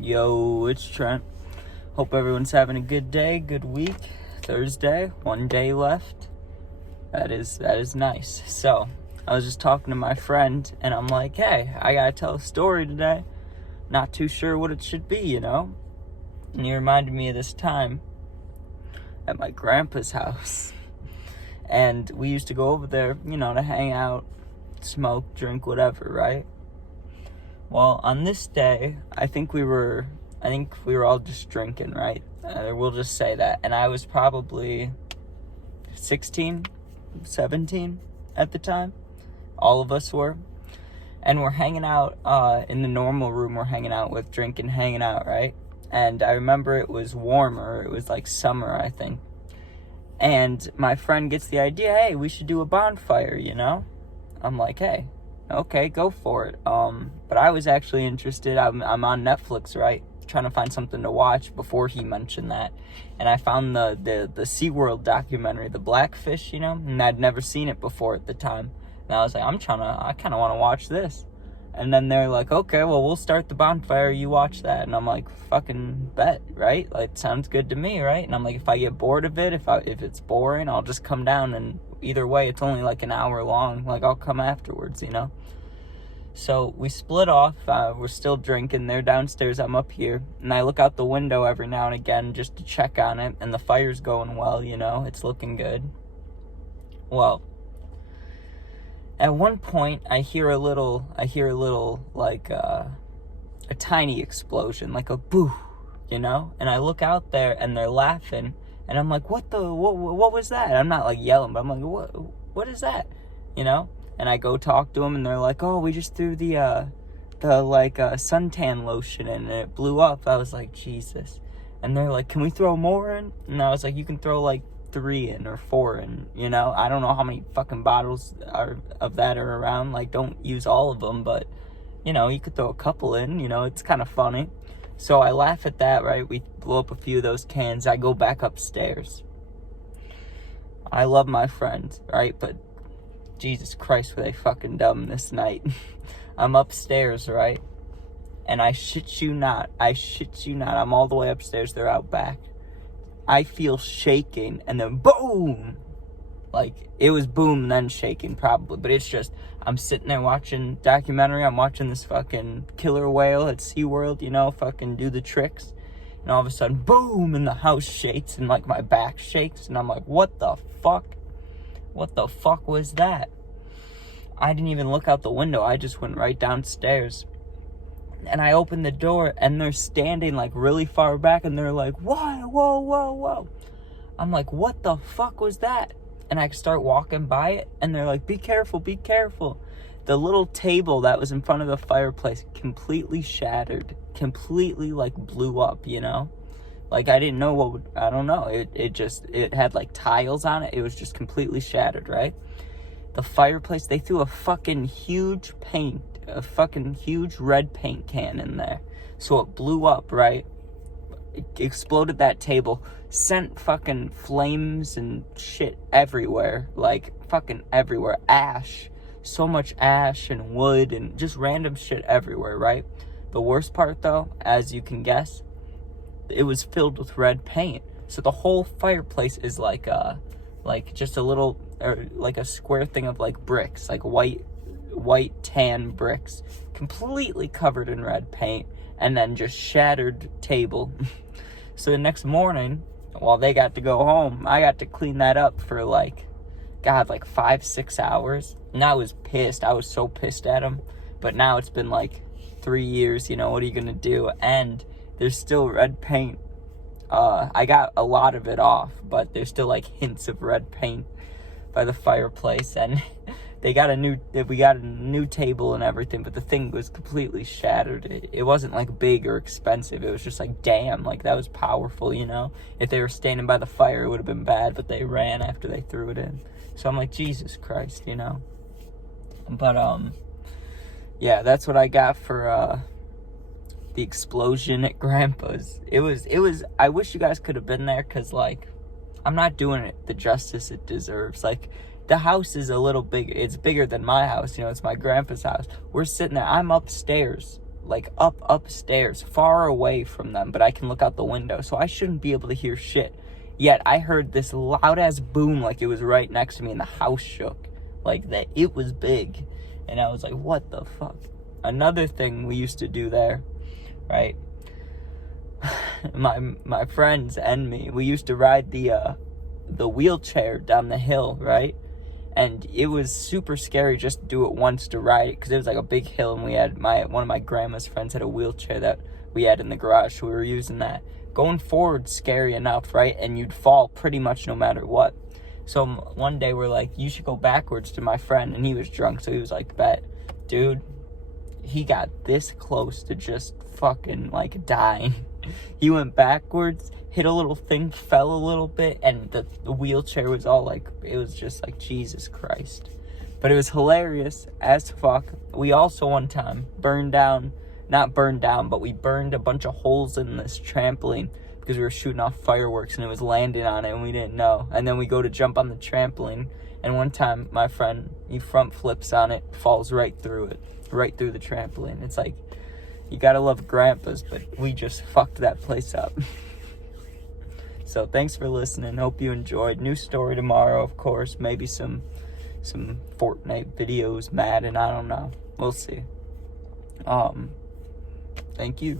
Yo, it's Trent. Hope everyone's having a good day, good week. Thursday, 1 day left. That is nice. So, I was just talking to my friend, and I'm like, hey, I gotta tell a story today. Not too sure what it should be, And he reminded me of this time at my grandpa's house. And we used to go over there, to hang out, smoke, drink, whatever, right? Well, on this day, I think we were all just drinking, right? We'll just say that. And I was probably 16, 17 at the time. All of us were. And we're hanging out in the normal room we're hanging out with, drinking, hanging out, right? And I remember it was warmer. It was like summer, I think. And my friend gets the idea, hey, we should do a bonfire, I'm like, hey, okay, go for it. But I was actually interested. I'm on Netflix, right? Trying to find something to watch before he mentioned that. And I found the SeaWorld documentary, The Blackfish, and I'd never seen it before at the time. And I was like, I kind of want to watch this. And then they're like, okay, well, we'll start the bonfire. You watch that. And I'm like, fucking bet, right? Like, sounds good to me, right? And I'm like, if I get bored of it, if it's boring, I'll just come down. And either way, it's only like an hour long. Like, I'll come afterwards, So we split off. We're still drinking. They're downstairs. I'm up here. And I look out the window every now and again just to check on it. And the fire's going well, It's looking good. Well, at one point, I hear a little like a tiny explosion, like a boo, And I look out there and they're laughing, and I'm like, what was that? I'm not like yelling, but I'm like, what is that? And I go talk to them, and they're like, oh, we just threw the suntan lotion in, and it blew up. I was like, Jesus. And they're like, can we throw more in? And I was like, you can throw like 3 in or 4 in, I don't know how many fucking bottles of that are around. Like, don't use all of them, but you could throw a couple in. It's kind of funny. So I laugh at that, right? We blow up a few of those cans. I go back upstairs. I love my friends, right? But Jesus Christ, were they fucking dumb this night. I'm upstairs, right? And I shit you not, I'm all the way upstairs. They're out back. I feel shaking, and then boom! Like, it was boom, then shaking, probably. But it's just, I'm sitting there watching documentary. I'm watching this fucking killer whale at SeaWorld, fucking do the tricks. And all of a sudden, boom, and the house shakes, and, like, my back shakes. And I'm like, what the fuck? What the fuck was that? I didn't even look out the window. I just went right downstairs. And I opened the door, and they're standing, like, really far back, and they're like, whoa. I'm like, what the fuck was that? And I start walking by it, and they're like, be careful. The little table that was in front of the fireplace completely shattered, completely, like, blew up, Like, I didn't know I don't know. It had, like, tiles on it. It was just completely shattered, right? The fireplace, they threw a fucking huge red paint can in there. So it blew up, right? It exploded that table, sent fucking flames and shit everywhere. Like, fucking everywhere. Ash. So much ash and wood and just random shit everywhere, right? The worst part, though, as you can guess, it was filled with red paint. So the whole fireplace is like just a little, or like a square thing of like bricks, like white tan bricks, completely covered in red paint, and then just shattered table. So the next morning, while they got to go home, I got to clean that up for like 5-6 hours. And I was pissed. I was so pissed at them. But now it's been like 3 years, what are you gonna do? And there's still red paint. I got a lot of it off, but there's still like hints of red paint by the fireplace. And we got a new table and everything, but the thing was completely shattered. It wasn't like big or expensive. It was just like, damn, like that was powerful, If they were standing by the fire, it would have been bad, but they ran after they threw it in. So I'm like, Jesus Christ, But, yeah, that's what I got for, the explosion at Grandpa's. It was, I wish you guys could have been there, because, like, I'm not doing it the justice it deserves. Like, the house is a little big. It's bigger than my house. It's my grandpa's house. We're sitting there. I'm upstairs. like upstairs, far away from them, but I can look out the window, so I shouldn't be able to hear shit. Yet I heard this loud ass boom like it was right next to me, and the house shook like that. It was big, and I was like, what the fuck? Another thing we used to do there, right? My friends and me, we used to ride the wheelchair down the hill, right? And it was super scary just to do it once to ride it, because it was like a big hill, and we had one of my grandma's friends had a wheelchair that we had in the garage, so we were using that. Going forward, scary enough, right? And you'd fall pretty much no matter what. So one day we're like, you should go backwards to my friend, and he was drunk, so he was like, bet. Dude, he got this close to just fucking like dying. He went backwards, hit a little thing, fell a little bit, and the wheelchair was all like, it was just like, Jesus Christ. But it was hilarious as fuck. We also one time not burned down, but we burned a bunch of holes in this trampoline because we were shooting off fireworks, and it was landing on it, and we didn't know. And then we go to jump on the trampoline, and one time my friend, he front flips on it, falls right through the trampoline. It's like, you gotta love grandpas, but we just fucked that place up. So thanks for listening. Hope you enjoyed. New story tomorrow, of course. Maybe some Fortnite videos, Madden, I don't know. We'll see. Thank you.